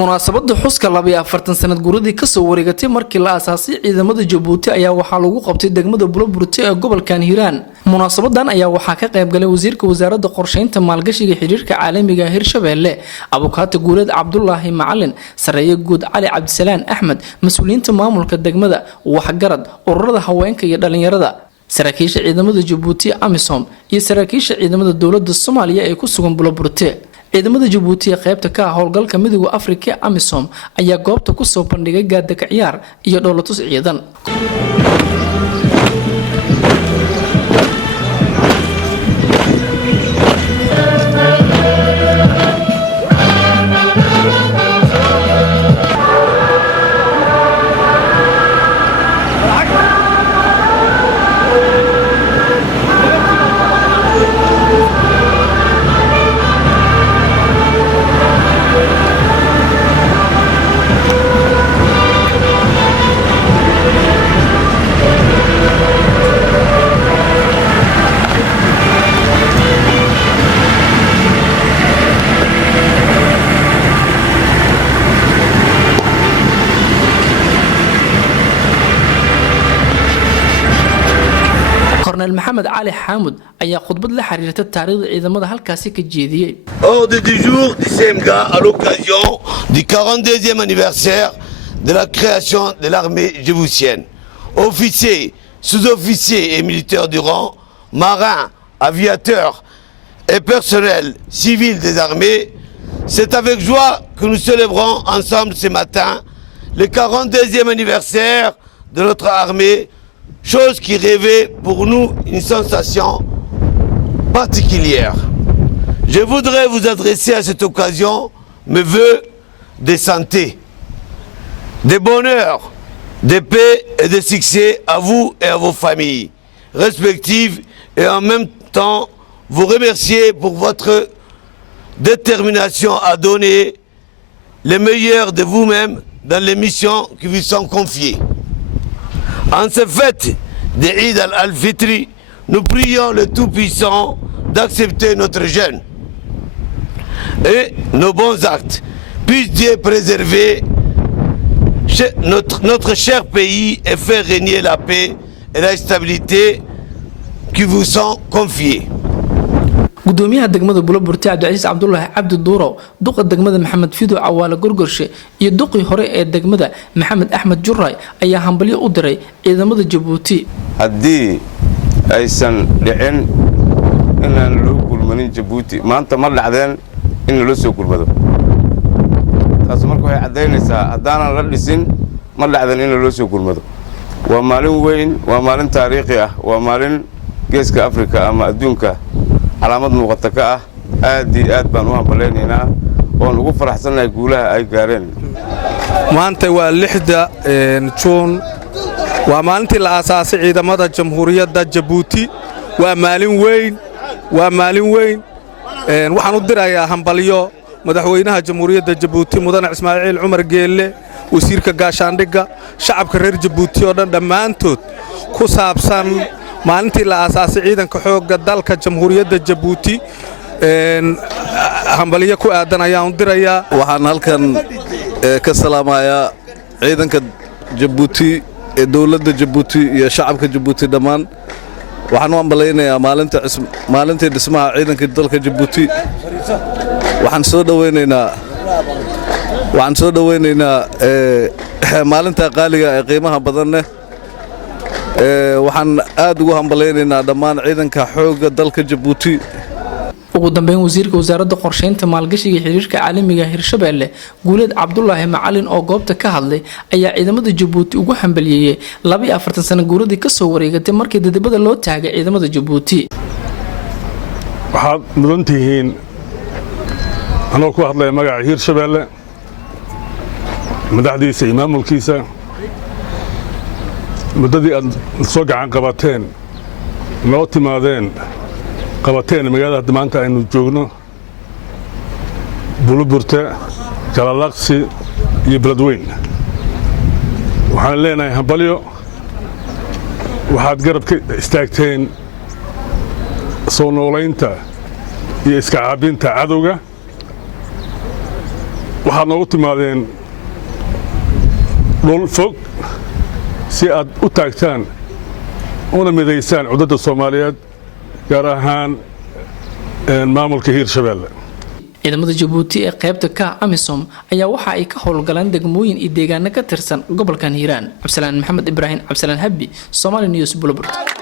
munaasabada xuska 42 sanad guuradii ka soo wareegatay markii la aasaasay ciidamada Jabuuti ayaa waxaa lagu qabtay degmada Buloburti ee gobolka Hiiraan. Munaasabadan ayaa waxaa ka qayb galay wasiirka wasaaradda qorsheynta maalgashiga xiriirka caalamiga ah Hirshabeelle, Abukaata Guuleed Cabdullaahi Macalin, Sareeye Guud Cali Cabdisalaan Axmed, mas'uuliyiinta maamulka degmada, waxgarad, ururada haweenka iyo dhalinyarada, saraakiisha ciidamada Jabuuti AMISOM iyo saraakiisha ciidamada dawladda Soomaaliya ee ku sugan Buloburti. ciidamada Jabuuti ee qaybta ka ah howlgalka Midowga Afrika AMISOM ayaa goobta ku soo bandhigay gaadaka ciyaar iyo dowlatus ciidan. Colonel Mohamed Ali Hamoud ayaa khudbad la xiriirtay taariikhda ciidamada halkaasi ka jeediyay. Ordre du jour du CMGA à l'occasion du 42e anniversaire de la création de l'armée djiboutienne. Officiers, sous-officiers et militaires du rang, marins, aviateurs et personnel civil des armées, c'est avec joie que nous célébrons ensemble ce matin le 42e anniversaire de notre armée. Chose qui rêvait pour nous une sensation particulière. Je voudrais vous adresser à cette occasion mes vœux de santé, de bonheur, de paix et de succès à vous et à vos familles respectives et en même temps vous remercier pour votre détermination à donner le meilleur de vous-même dans les missions qui vous sont confiées. En ce fête de Eid al-Fitri, nous prions le Tout-Puissant d'accepter notre jeûne et nos bons actes. Puisse Dieu préserver notre cher pays et faire régner la paix et la stabilité qui vous sont confiés. gudoomiyaha degmada Buloburti Cabdicaziz Cabdullaahi Cabdi Duurow, duqa degmada Maxamed Fido Cawaale Gorgorshe iyo duqii hore ee degmada Maxamed Axmed Jurray ayaa hambalyo u diray ciidamada Jabuuti. haddii aysan dhicin inaan loo kulmanin Jabuuti maanta ma dhacdeen in loo soo kulmado. taas markuu ay cadeynaysaa haddaanan la dhisin ma dhacdeen in loo soo kulmado. waa maalin weyn, waa maalin taariikhi ah, waa maalin geeska Afrika ama adduunka calaamad muuqata ka ah. aad iyo aad baan u hambaleynaynaa oo ugu faraxsanahay guulaha ay gaareen. maanta waa 6 Juun, waa maalintii la aasaasay ciidamada Jamhuuriyadda Jabuuti. waa maalin weyn, waxaan u dirayaa hambalyo madaxweynaha Jamhuuriyadda Jabuuti Mudane Ismaaciil Cumar Geelle, wasiirka gaashaandhigga, shacabka reer Jabuuti oo dhan dhammaantood ku saabsan maalintii la aasaasay ciidanka xoogga dalka Jamhuuriyadda Jabuuti. hambalyo ku aadan ayaan u dirayaa. waxaan halkan ka salaamayaa ciidanka Jabuuti ee dawladda Jabuuti iyo shacabka Jabuuti dhammaan. waxaan u hambaleynayaa maalintii dhismaha ciidanka dalka Jabuuti. waxaan soo dhaweynaynaa maalinta qaaliga ee qiimaha badan leh. waxaan aad ugu hambaleynaynaa dhammaan ciidanka xoogga dalka Jabuuti. ugu dambeyn wasiirka wasaaradda qorsheynta maalgashiga xiriirka caalamiga ah Hirshabeelle, Guuleed Cabdullaahi Macalin oo goobta ka hadlay ayaa ciidamada Jabuuti ugu hambalyeeyay 42 sano guuradii ka soo wareegatay markii dadabada loo taagay ciidamada Jabuuti. waxaad mudan tihiin anoo ku hadlaya magaca Hirshabeelle, madaxdiisa iyo maamulkiisa, muddadii aad soo gacan qabateen noo timaadeen qabateen magaalada maanta aynu joogno Buloburti, Jalalaqsi iyo Beledweyne. waxaan leenahay hambalyo. waxaad garab ka istaagteen soo noolaynta iyo iska caabinta cadowga waxaad noogu timaadeen dhul fog si aad u taagtaan una midaysaan cudadda Soomaaliyeed gaar ahaan maamulka Hiirshabeelle. ciidamada Jabuuti ee qaybta ka AMISOM ayaa waxa ay ka howlgalaan degmooyin iyo deegaano ka tirsan gobolkan Hiiraan. Cabdisalaan Maxamed Ibrahim, Cabdisalaan Habbi, Somali News Bulletin.